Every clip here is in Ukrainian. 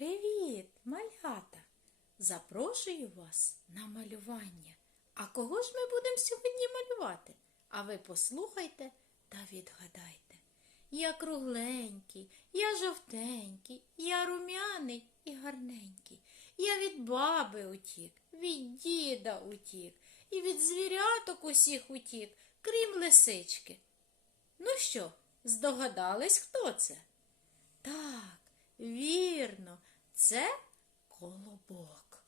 Привіт, малята! Запрошую вас на малювання. А кого ж ми будемо сьогодні малювати? А ви послухайте та відгадайте. Я кругленький, я жовтенький, я рум'яний і гарненький. Я від баби утік, від діда утік, і від звіряток усіх утік, крім лисички. Ну що, здогадались, хто це? Так, це колобок.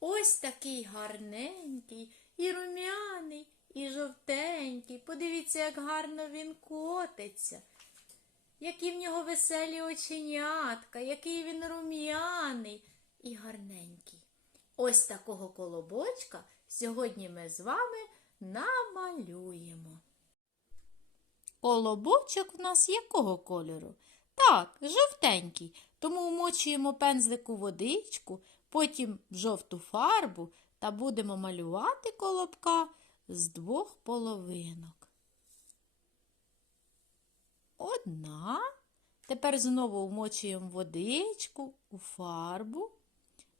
Ось такий гарненький, і рум'яний, і жовтенький. Подивіться, як гарно він котиться, які в нього веселі оченятка, який він рум'яний і гарненький. Ось такого колобочка сьогодні ми з вами намалюємо. Колобочок в нас якого кольору? Так, жовтенький. Тому вмочуємо пензлик у водичку, потім в жовту фарбу та будемо малювати колобка з двох половинок. Одна. Тепер знову вмочуємо водичку у фарбу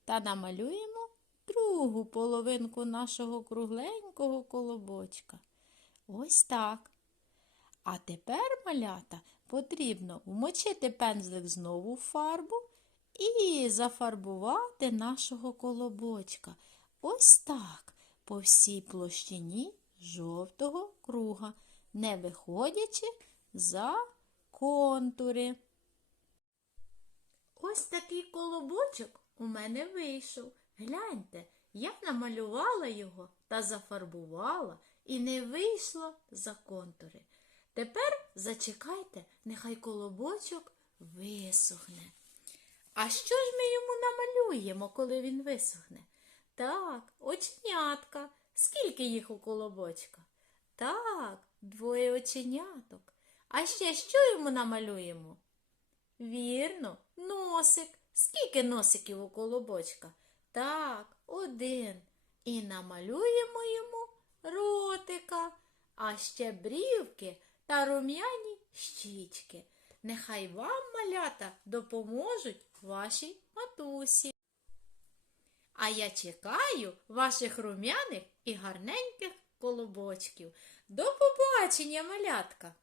та намалюємо другу половинку нашого кругленького колобочка. Ось так. А тепер, малята, потрібно вмочити пензлик знову в фарбу і зафарбувати нашого колобочка. Ось так, по всій площині жовтого круга, не виходячи за контури. Ось такий колобочок у мене вийшов. Гляньте, я намалювала його та зафарбувала і не вийшло за контури. Тепер зачекайте, нехай колобочок висохне. А що ж ми йому намалюємо, коли він висохне? Так, оченятка. Скільки їх у колобочка? Так, двоє оченяток. А ще що йому намалюємо? Вірно, носик. Скільки носиків у колобочка? Так, один. І намалюємо йому ротика, а ще брівки та рум'яні щічки. Нехай вам, малята, допоможуть вашій матусі. А я чекаю ваших рум'яних і гарненьких колобочків. До побачення, малятка!